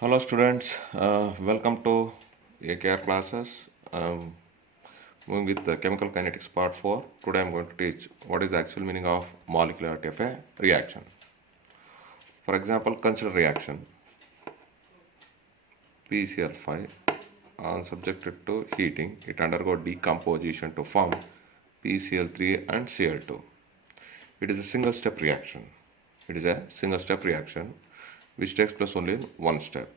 Hello students, welcome to AKR classes. Moving with the chemical kinetics part 4. Today I am going to teach what is the actual meaning of molecularity of a reaction. For example, consider reaction PCl5 subjected to heating. It undergo decomposition to form PCl3 and Cl2. It is a single step reaction. Which takes place only in one step.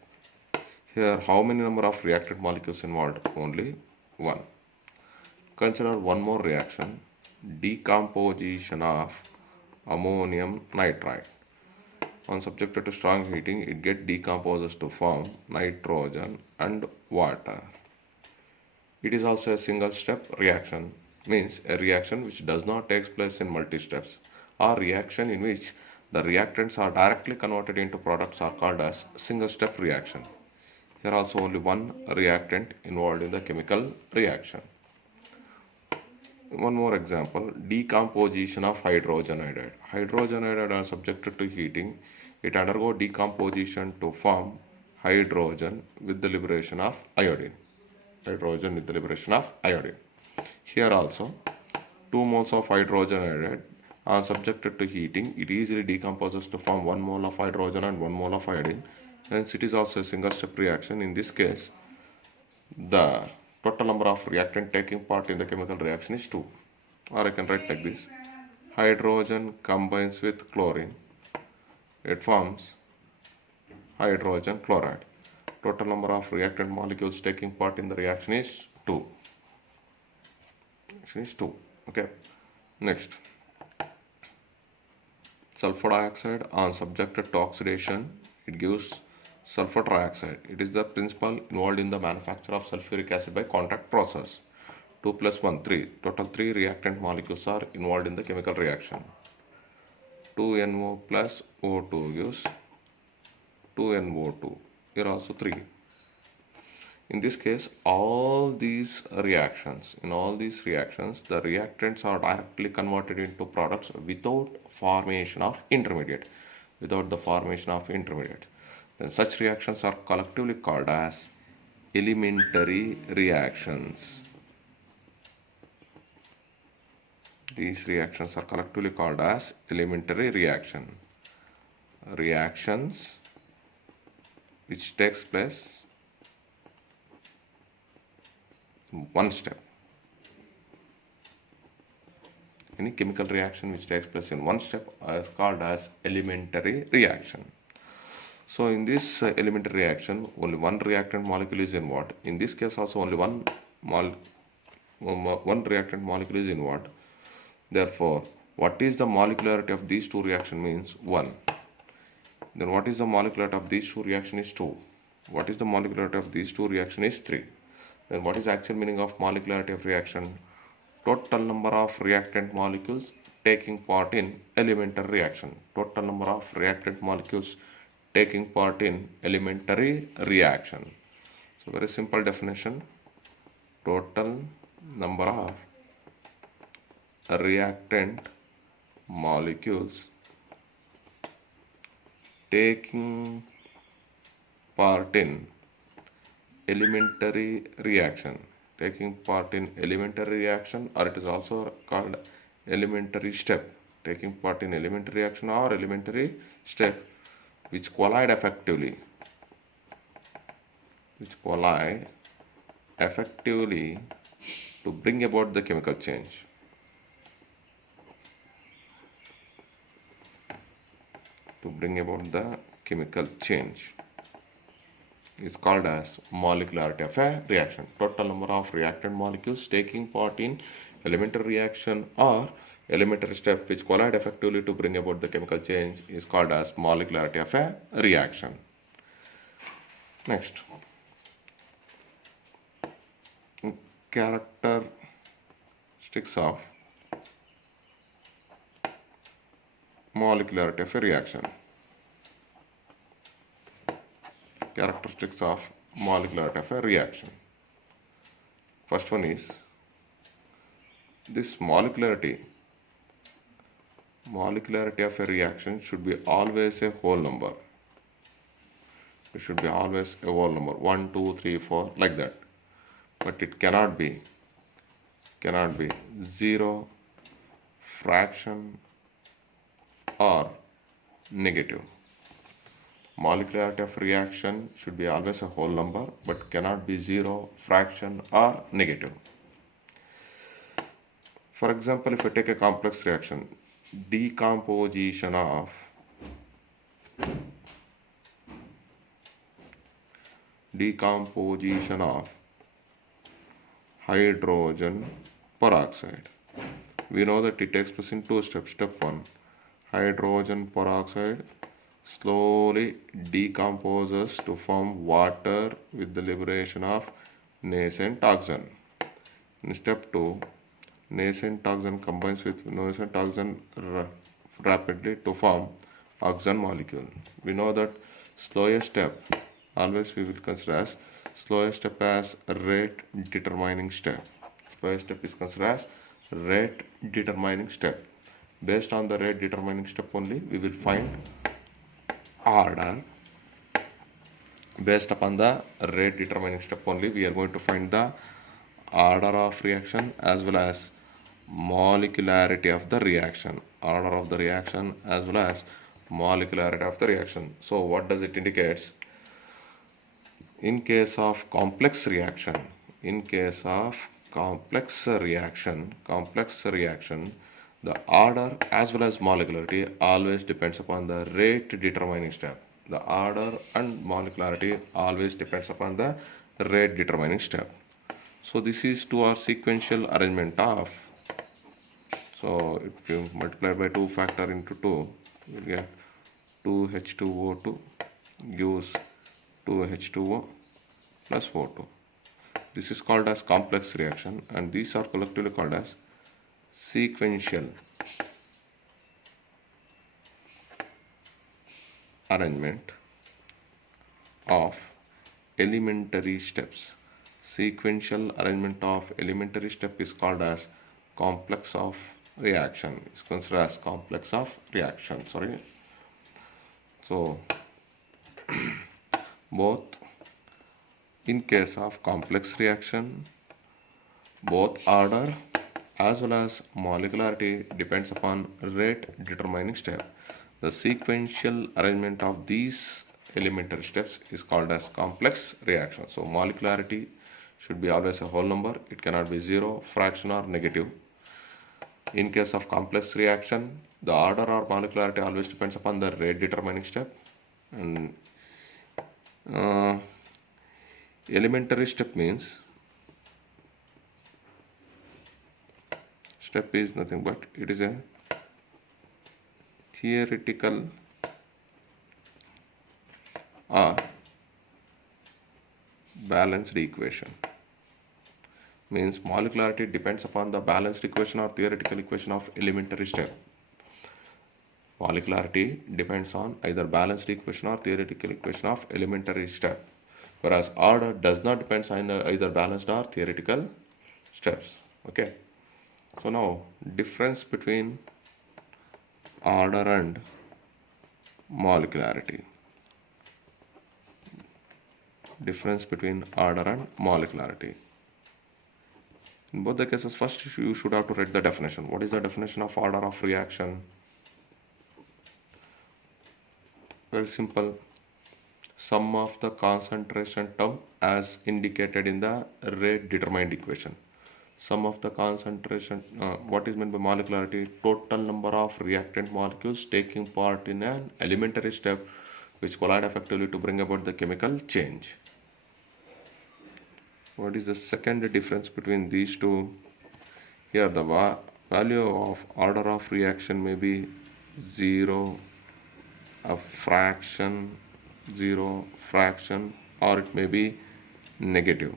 Here, how many number of reactant molecules involved? Only one. Consider one more reaction, decomposition of ammonium nitride. When subjected to strong heating, it gets decomposes to form nitrogen and water. It is also a single step reaction, means a reaction which does not take place in multi-steps, or reaction in which the reactants are directly converted into products are called as single step reaction. Here also only one reactant involved in the chemical reaction. One more example, decomposition of hydrogen iodide. Hydrogen iodide are subjected to heating. It undergo decomposition to form hydrogen with the liberation of iodine. Here also 2 moles of hydrogen iodide are subjected to heating. It easily decomposes to form 1 mole of hydrogen and 1 mole of iodine. Hence it is also a single step reaction. In this case, the total number of reactant taking part in the chemical reaction is 2. Or I can write like this. Hydrogen combines with chlorine. It forms hydrogen chloride. Total number of reactant molecules taking part in the reaction is 2. Okay. Next. Sulfur dioxide on subjected to oxidation, it gives sulfur trioxide. It is the principle involved in the manufacture of sulfuric acid by contact process. 2 plus 1, 3. Total 3 reactant molecules are involved in the chemical reaction. 2NO plus O2 gives 2NO2. Here also 3. In this case, in all these reactions, the reactants are directly converted into products without formation of intermediate. Then such reactions are collectively called as elementary reactions. These reactions are collectively called as elementary reaction. Reactions which takes place in one step. Any chemical reaction which takes place in one step is called as elementary reaction. So in this elementary reaction, only one reactant molecule is involved. In this case also only one reactant molecule is involved. Therefore, what is the molecularity of these two reactions means 1. Then what is the molecularity of these two reactions is 2. What is the molecularity of these two reactions is 3. Then what is the actual meaning of molecularity of reaction? Total number of reactant molecules taking part in elementary reaction. Total number of reactant molecules taking part in elementary reaction. So very simple definition. Total number of reactant molecules taking part in elementary reaction, or it is also called elementary step, taking part in elementary reaction or elementary step, which collide effectively to bring about the chemical change. Is called as molecularity of a reaction. Total number of reactant molecules taking part in elementary reaction or elementary step which collide effectively to bring about the chemical change is called as molecularity of a reaction. Next, characteristics of molecularity of a reaction. Characteristics of molecularity of a reaction. First one is this molecularity of a reaction should be always a whole number. It should be always a whole number, 1, 2, 3, 4, like that. But it cannot be 0, fraction, or negative. Molecularity of reaction should be always a whole number, but cannot be 0, fraction, or negative. For example, if I take a complex reaction, decomposition of hydrogen peroxide. We know that it takes place in 2 steps. Step 1, hydrogen peroxide slowly decomposes to form water with the liberation of nascent oxygen. In step 2, nascent oxygen combines with nascent oxygen rapidly to form oxygen molecule. We know that slowest step, always we will consider as slowest step as rate determining step. Slowest step is considered as rate determining step. Based on the rate determining step only, we will find order. Based upon the rate determining step only, we are going to find the order of reaction as well as molecularity of the reaction. Order of the reaction as well as molecularity of the reaction. So what does it indicate? In case of complex reaction, the order as well as molecularity always depends upon the rate determining step. The order and molecularity always depends upon the rate determining step. So this is to our sequential arrangement of. So if you multiply by 2, factor into 2, you will get 2H2O2 gives 2H2O plus O2. This is called as complex reaction, and these are collectively called as sequential arrangement of elementary steps. Sequential arrangement of elementary step is called as complex of reaction. It's considered as complex of reaction. So both in case of complex reaction, both order as well as molecularity depends upon rate determining step. The sequential arrangement of these elementary steps is called as complex reaction. So molecularity should be always a whole number. It cannot be 0, fraction, or negative. In case of complex reaction, the order or molecularity always depends upon the rate determining step. And elementary step means step is nothing but it is a theoretical or balanced equation. Means molecularity depends upon the balanced equation or theoretical equation of elementary step. Molecularity depends on either balanced equation or theoretical equation of elementary step, whereas order does not depend on either balanced or theoretical steps. Okay. So now difference between order and molecularity. Difference between order and molecularity. In both the cases, first you should have to write the definition. What is the definition of order of reaction? Very simple. Sum of the concentration term as indicated in the rate determined equation. Sum of the concentration, what is meant by molecularity? Total number of reactant molecules taking part in an elementary step which collide effectively to bring about the chemical change. What is the second difference between these two? Here the value of order of reaction may be 0, a fraction, 0, fraction, or it may be negative.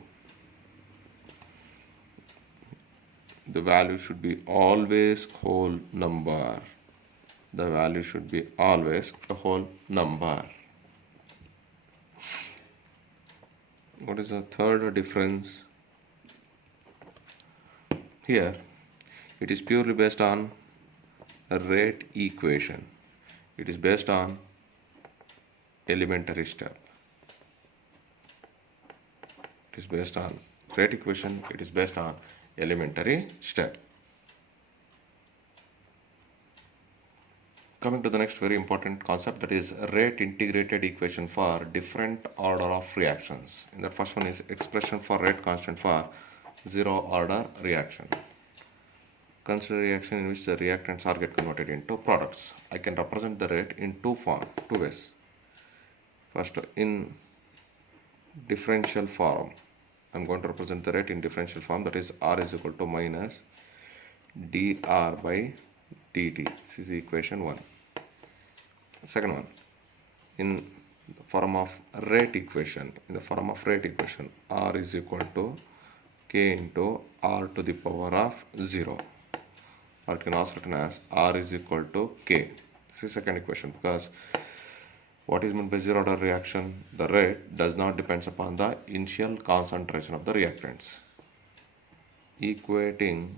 The value should be always whole number. The value should be always a whole number. What is the third difference? Here it is purely based on a rate equation. It is based on elementary step. it is based on rate equation, it is based on elementary step. Coming to the next very important concept, that is rate integrated equation for different order of reactions. And the first one is expression for rate constant for zero order reaction. Consider a reaction in which the reactants are get converted into products. I can represent the rate in two ways. First, in differential form, I'm going to represent the rate in differential form, that is R is equal to minus dr by dt. This is equation 1. Second one, in the form of rate equation. In the form of rate equation, R is equal to K into R to the power of 0. Or it can also written as R is equal to K. This is second equation, because what is meant by zero order reaction? The rate does not depend upon the initial concentration of the reactants. Equating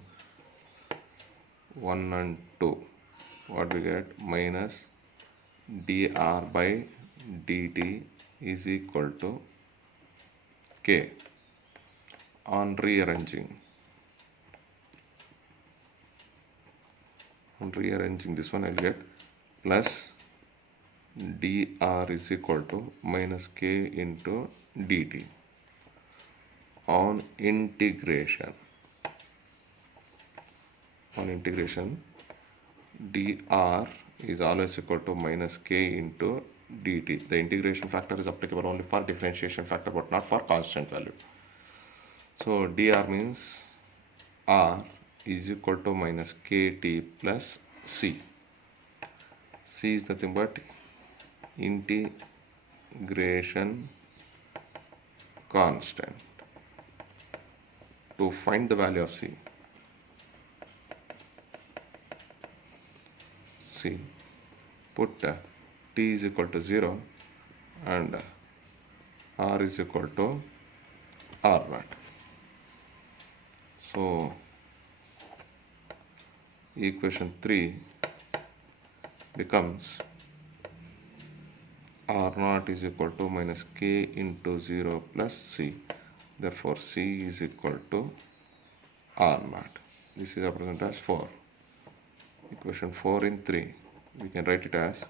1 and 2, what we get? Minus dr by dt is equal to K. On rearranging this one, I'll get plus dr is equal to minus K into dt. On integration, dr is always equal to minus K into dt. The integration factor is applicable only for differentiation factor, but not for constant value. So dr means R is equal to minus Kt plus C. C is nothing but integration constant. To find the value of C, put t is equal to 0 and R is equal to R naught. So equation 3 becomes R naught is equal to minus K into 0 plus C. Therefore C is equal to R naught. This is represented as 4. Equation 4 in 3, we can write it as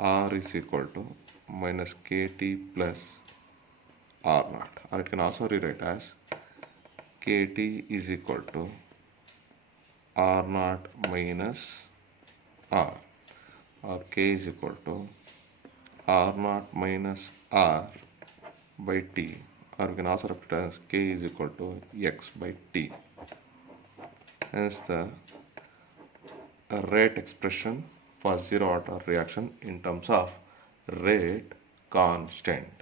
R is equal to minus Kt plus R naught, or it can also rewrite as Kt is equal to R naught minus R, or K is equal to R naught minus R by T, or we can also write it as K is equal to X by T. Hence the rate expression for zero order reaction in terms of rate constant.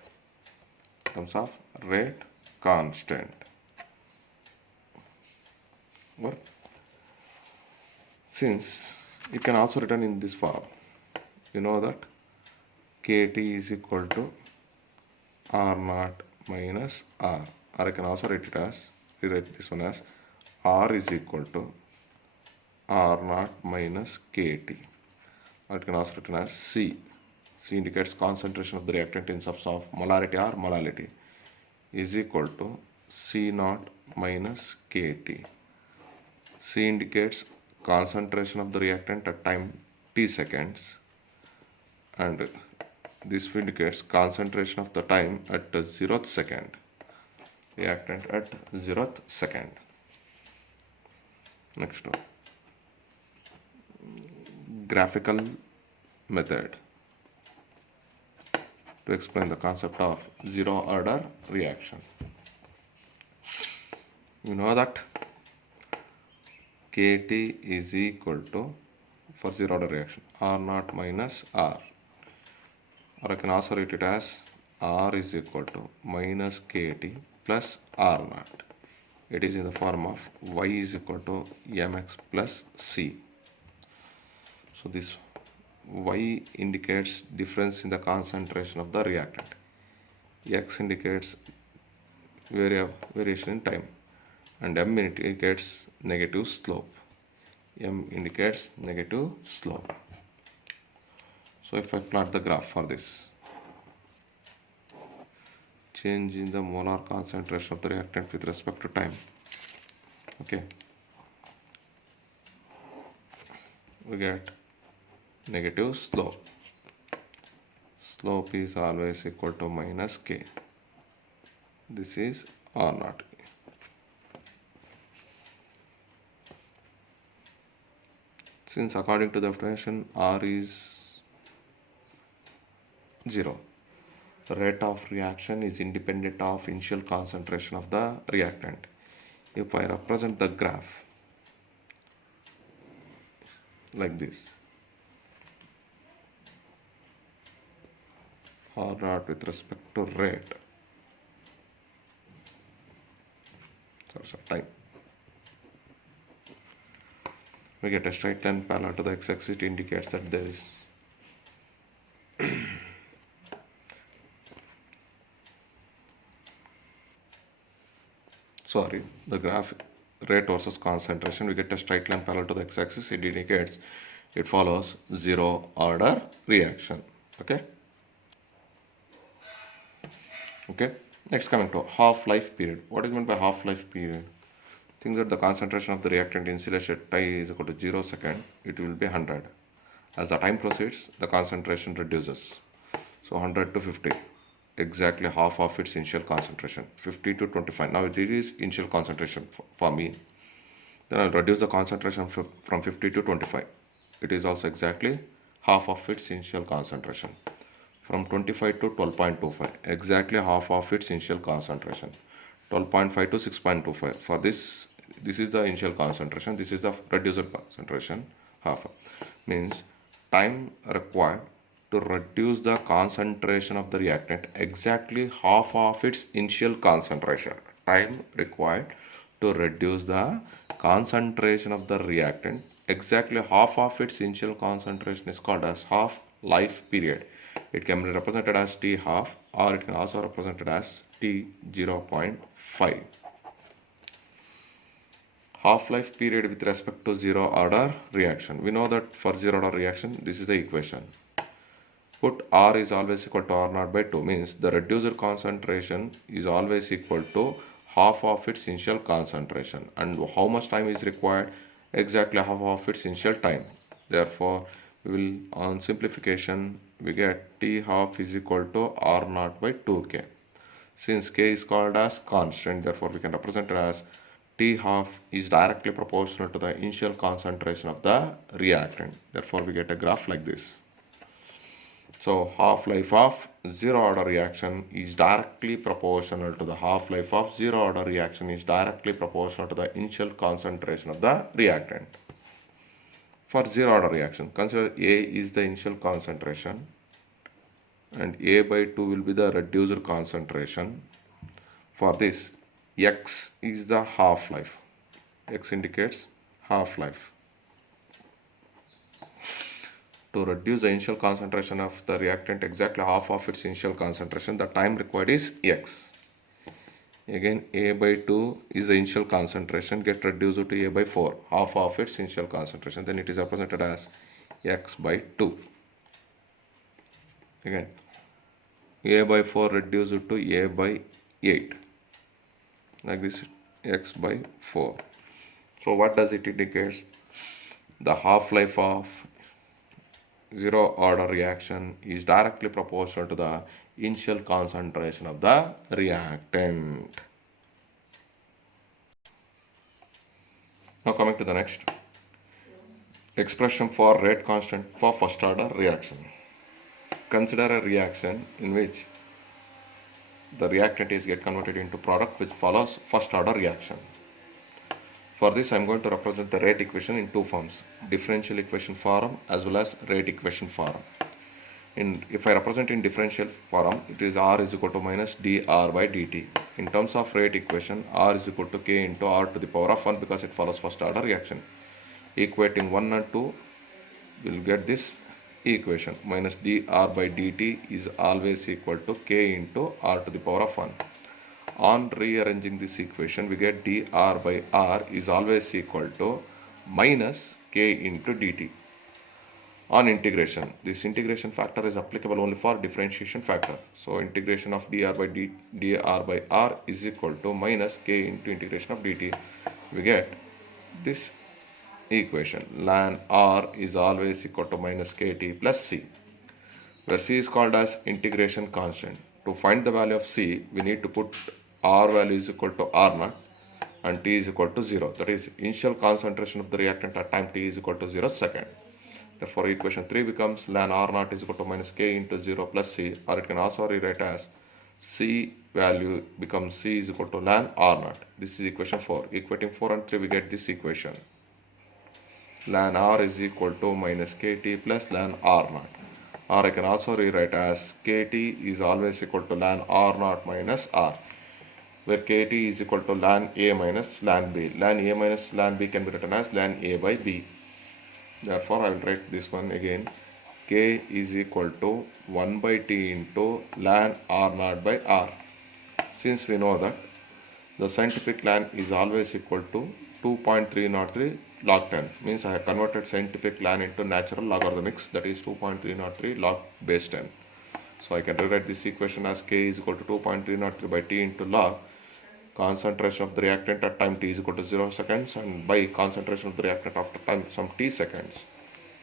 Well, since you can also written in this form, you know that Kt is equal to R naught minus R, or I can also rewrite this one as R is equal to R naught minus Kt, or it can also written as C. C indicates concentration of the reactant in terms of molarity or molality, is equal to C naught minus Kt. C indicates concentration of the reactant at time t seconds, and this indicates concentration of the time at the 0th second, reactant at 0th second. Next one, graphical method to explain the concept of zero order reaction. You know that Kt is equal to, for zero order reaction, R naught minus R, or I can also write it as R is equal to minus Kt plus R naught. It is in the form of Y is equal to mx plus C. So this Y indicates difference in the concentration of the reactant. X indicates variation in time, and M indicates negative slope. So if I plot the graph for this, change in the molar concentration of the reactant with respect to time. Okay, we get negative slope. Slope is always equal to minus k. This is R naught. Since according to the definition R is 0, the rate of reaction is independent of initial concentration of the reactant. If I represent the graph like this, R naught with respect to rate, so time, we get a straight line parallel to the x-axis. It indicates that there is the graph rate versus concentration, we get a straight line parallel to the x-axis. It indicates it follows zero order reaction. Okay, next coming to half-life period. What is meant by half-life period? Think that the concentration of the reactant initially at t is equal to 0 second, it will be 100. As the time proceeds, the concentration reduces. So 100 to 50, exactly half of its initial concentration. 50 to 25. Now it is initial concentration for me. Then I'll reduce the concentration from 50 to 25. It is also exactly half of its initial concentration. From 25 to 12.25, exactly half of its initial concentration. 12.5 to 6.25. For this is the initial concentration, this is the reducer concentration, half. Means time required to reduce the concentration of the reactant exactly half of its initial concentration. Time required to reduce the concentration of the reactant exactly half of its initial concentration is called as half-life period. It can be represented as T half, or it can also be represented as T 0.5. Half-life period with respect to zero order reaction. We know that for zero order reaction, this is the equation. Put R is always equal to R naught by 2, means the reducer concentration is always equal to half of its initial concentration. And how much time is required? Exactly half of its initial time. Therefore, we will, on simplification, we get T half is equal to R naught by 2K. Since K is called as constant, therefore we can represent it as T half is directly proportional to the initial concentration of the reactant. Therefore we get a graph like this. So half-life of zero order reaction is directly proportional to the half-life of zero order reaction is directly proportional to the initial concentration of the reactant. For zero order reaction, consider A is the initial concentration and A by 2 will be the reducer concentration. For this, X is the half-life. X indicates half-life. To reduce the initial concentration of the reactant exactly half of its initial concentration, the time required is X. Again, A by 2 is the initial concentration, get reduced to A by 4, half of its initial concentration. Then it is represented as X by 2. Again, A by 4 reduced to A by 8. Like this, X by 4. So what does it indicate? The half-life of zero order reaction is directly proportional to the initial concentration of the reactant. Now coming to the next expression for rate constant for first order reaction. Consider a reaction in which the reactant is get converted into product which follows first order reaction. For this I am going to represent the rate equation in two forms, differential equation form as well as rate equation form. If I represent in differential form, it is R is equal to minus dr by dt. In terms of rate equation, R is equal to k into R to the power of 1 because it follows first order reaction. Equating 1 and 2, we will get this equation. Minus dr by dt is always equal to k into R to the power of 1. On rearranging this equation, we get dr by r is always equal to minus k into dt. On integration, this integration factor is applicable only for differentiation factor. So integration of dr by r is equal to minus k into integration of dt. We get this equation. Ln r is always equal to minus kt plus c, where c is called as integration constant. To find the value of c, we need to put r value is equal to r naught and t is equal to 0. That is initial concentration of the reactant at time t is equal to 0 second. Therefore, equation 3 becomes ln r naught is equal to minus k into 0 plus c, or it can also rewrite as c value becomes c is equal to ln r naught. This is equation 4. Equating 4 and 3, we get this equation. Ln r is equal to minus kt plus ln r naught. Or I can also rewrite as kt is always equal to ln r naught minus r, where kt is equal to ln a minus ln b. Ln a minus ln b can be written as ln a by b. Therefore, I will write this one again. K is equal to 1 by t into ln r naught by r. Since we know that the scientific ln is always equal to 2.303 log 10, means I have converted scientific ln into natural logarithmics, that is 2.303 log base 10. So I can rewrite this equation as k is equal to 2.303 by t into log concentration of the reactant at time t is equal to 0 seconds and by concentration of the reactant after time some t seconds.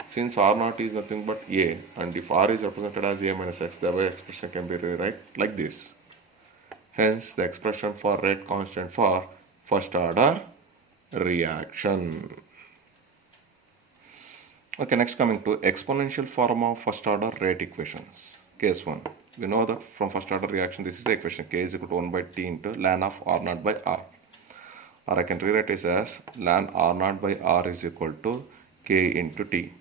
Since r naught is nothing but a, and if r is represented as a minus x, the y expression can be rewritten like this. Hence, the expression for rate constant for first order reaction. Okay, next coming to exponential form of first order rate equations. Case 1. We know that from first order reaction, this is the equation k is equal to 1 by t into ln of r naught by r. Or I can rewrite it as ln r naught by r is equal to k into t.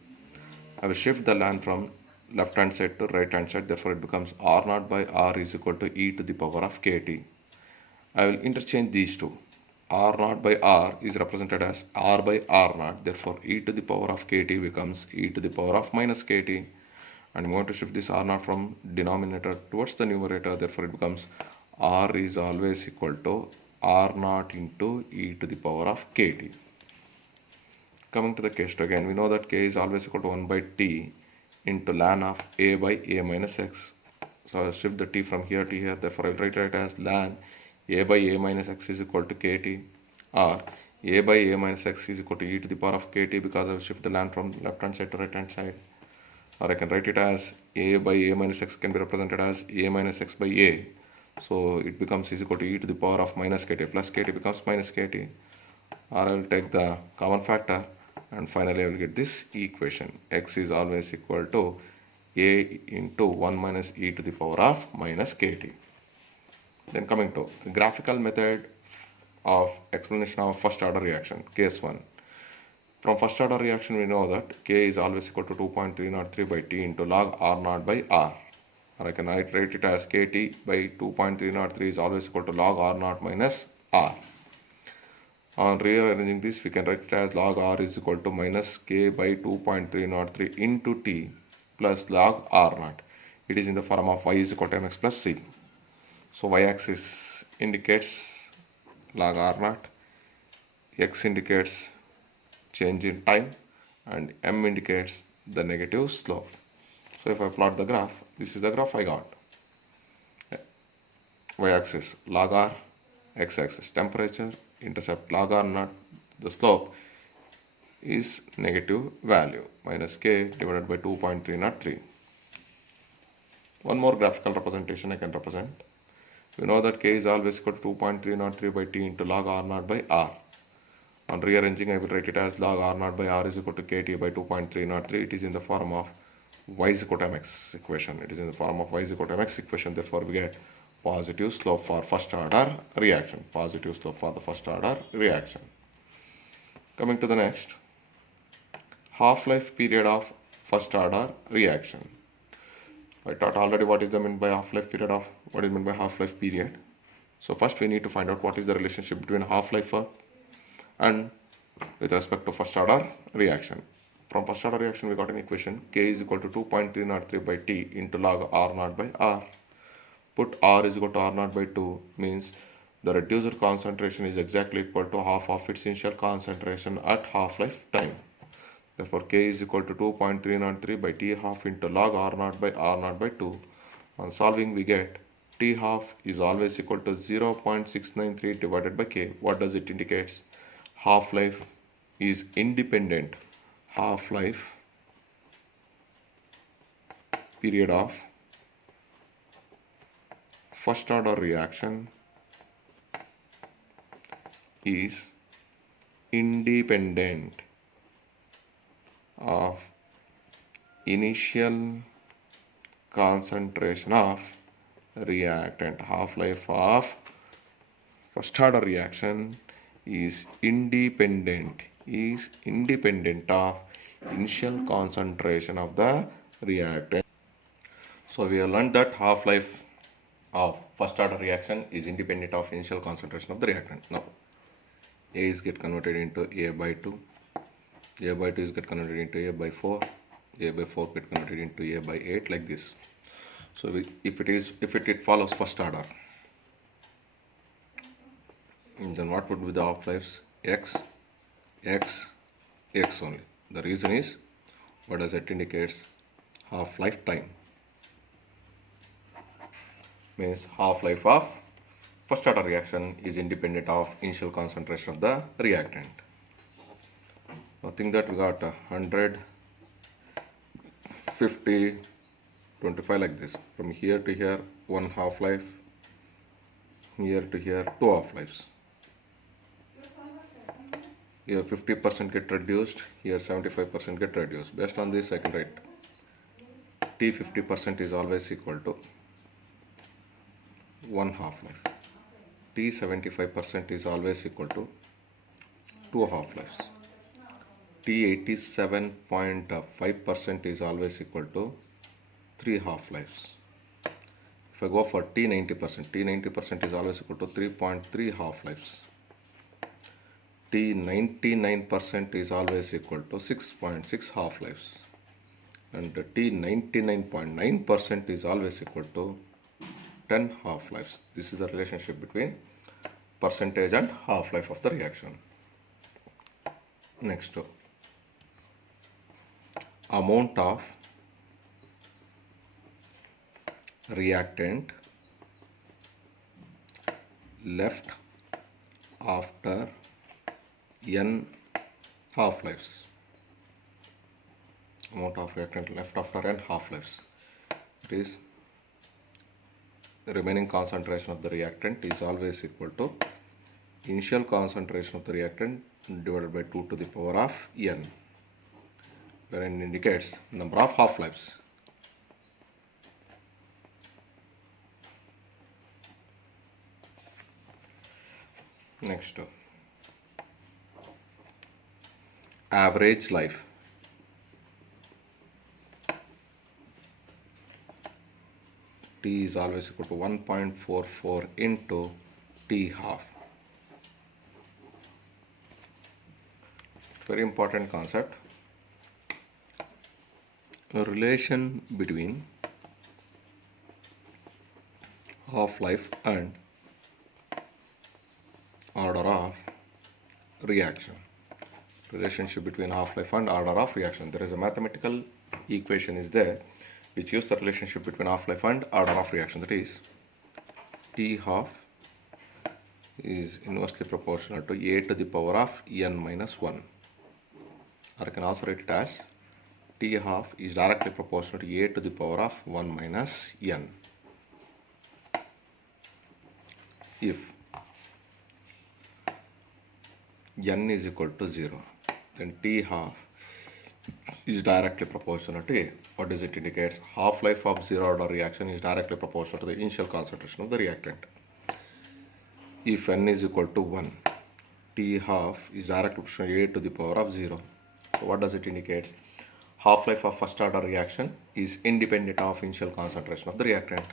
I will shift the ln from left hand side to right hand side, therefore it becomes r naught by r is equal to e to the power of kt. I will interchange these two. R naught by r is represented as r by r naught, therefore e to the power of kt becomes e to the power of minus kt. And we want to shift this r naught from denominator towards the numerator, therefore it becomes r is always equal to r naught into e to the power of kt. Coming to the case 2 again, we know that k is always equal to 1 by t into ln of a by a minus x. So I'll shift the t from here to here, therefore I'll write it as ln a by a minus x is equal to kt, or a by a minus x is equal to e to the power of kt, because I will shift the ln from left hand side to right hand side. Or I can write it as a by a minus x can be represented as a minus x by a. So it becomes is equal to e to the power of minus kt, plus kt becomes minus kt. Or I will take the common factor and finally I will get this equation. X is always equal to a into 1 minus e to the power of minus kt. Then coming to the graphical method of explanation of first order reaction. Case 1. From first order reaction, we know that k is always equal to 2.303 by t into log r naught by r. Or I can write it as kt by 2.303 is always equal to log r naught minus r. On rearranging this, we can write it as log r is equal to minus k by 2.303 into t plus log r naught. It is in the form of y is equal to mx plus c. So y-axis indicates log r naught, x indicates change in time, and m indicates the negative slope. So if I plot the graph, this is the graph I got. Y-axis log r, x-axis temperature, intercept log r naught, the slope is negative value minus k divided by 2.303. One more graphical representation I can represent. We know that k is always equal to 2.303 by t into log r naught by r. On rearranging, I will write it as log r naught by r is equal to kt by 2.303. It is in the form of y is equal to mx equation. It is in the form of y is equal to mx equation. Therefore, we get positive slope for first order reaction. Positive slope for the first order reaction. Coming to the next, half-life period of first order reaction. I taught already what is the meant by half-life period of what is meant by half-life period. So first we need to find out what is the relationship between half-life and with respect to first order reaction. From first order reaction we got an equation k is equal to 2.303 by t into log r naught by r. Put r is equal to r naught by 2 means the reduced concentration is exactly equal to half of its initial concentration at half-life time. Therefore, K is equal to 2.303 by T half into log R naught by R naught by 2. On solving, we get T half is always equal to 0.693 divided by K. What does it indicate? Half-life is independent. Half-life period of first order reaction is independent of initial concentration of reactant. Half-life of first order reaction is independent of initial concentration of the reactant. So we have learned that half-life of first order reaction is independent of initial concentration of the reactant. Now A is get converted into A by 2, A by 2 is get converted into A by 4, A by 4 get converted into A by 8, like this. So if it follows first order, then what would be the half-lives? X only. The reason is, what does it indicates? Half-life time. Means half-life of first order reaction is independent of initial concentration of the reactant. Now think that we got 100, 50, 25, like this. From here to here, one half-life. Here to here, two half-lives. Here 50% get reduced, here 75% get reduced. Based on this, I can write T 50% is always equal to one half-life. T 75% is always equal to two half-lives. T 87.5% is always equal to three half-lives. If I go for T 90%, T 90% is always equal to 3.3 half-lives. T 99% is always equal to 6.6 half-lives. And T 99.9% is always equal to 10 half-lives. This is the relationship between percentage and half-life of the reaction. Next, amount of reactant left after n half-lives. Amount of reactant left after n half-lives. It is the remaining concentration of the reactant is always equal to initial concentration of the reactant divided by 2 to the power of n, where n indicates number of half-lives. Next, average life. T is always equal to 1.44 into T half. Very important concept. A relation between half-life and order of reaction. Relationship between half-life and order of reaction. There is a mathematical equation is there which gives the relationship between half-life and order of reaction. That is, T half is inversely proportional to A to the power of n minus 1. Or I can also write it as T half is directly proportional to A to the power of 1 minus n. If n is equal to 0, then T half is directly proportional to A. What does it indicate? Half-life of zero order reaction is directly proportional to the initial concentration of the reactant. If n is equal to 1, T half is directly proportional to A to the power of 0. So what does it indicate? Half-life of first order reaction is independent of initial concentration of the reactant.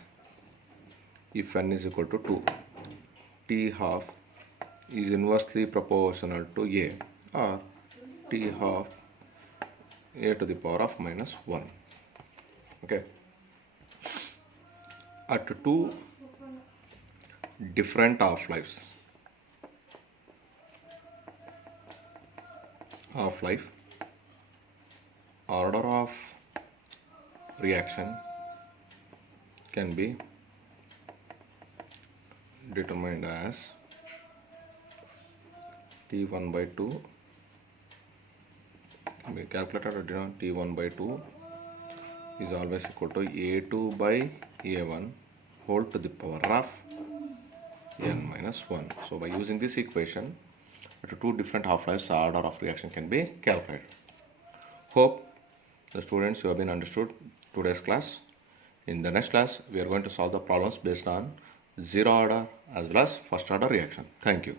If n is equal to 2, T half is inversely proportional to A, or T half A to the power of minus 1. Okay. At two different half-lives, half-life order of reaction can be determined as T1 by 2 can be calculated at T1 by 2 is always equal to A2 by A1 whole to the power of n minus 1. So by using this equation, at two different half-lives, order of reaction can be calculated. Hope the students who have been understood today's class. In the next class, we are going to solve the problems based on zero order as well as first order reaction. Thank you.